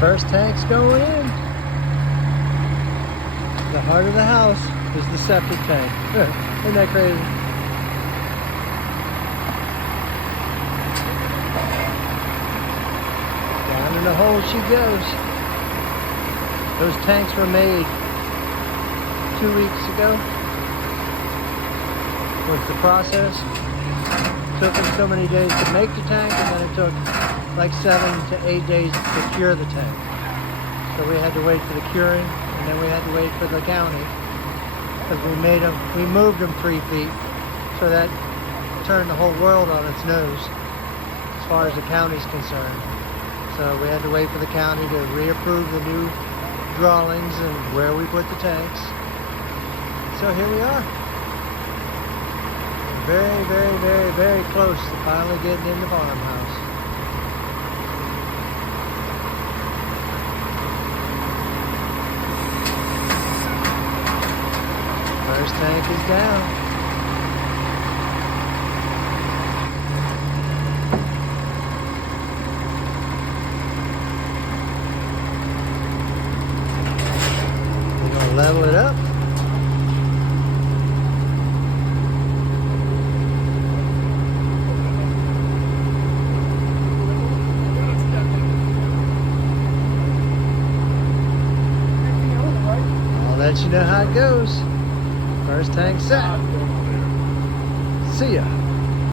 First tank's going in. The heart of the house is the septic tank. Isn't that crazy? Down in the hole she goes. Those tanks were made 2 weeks ago. Was the process. Took them so many days to make the tank, and then it took like 7 to 8 days to cure the tank. So we had to wait for the curing, and then we had to wait for the county, because we moved them 3 feet, so that turned the whole world on its nose as far as the county's concerned. So we had to wait for the county to reapprove the new drawings and where we put the tanks. So here we are. Very, very, very, very close to finally getting in the farmhouse. First tank is down. We're gonna level it up. Let you know how it goes. First tank set. See ya.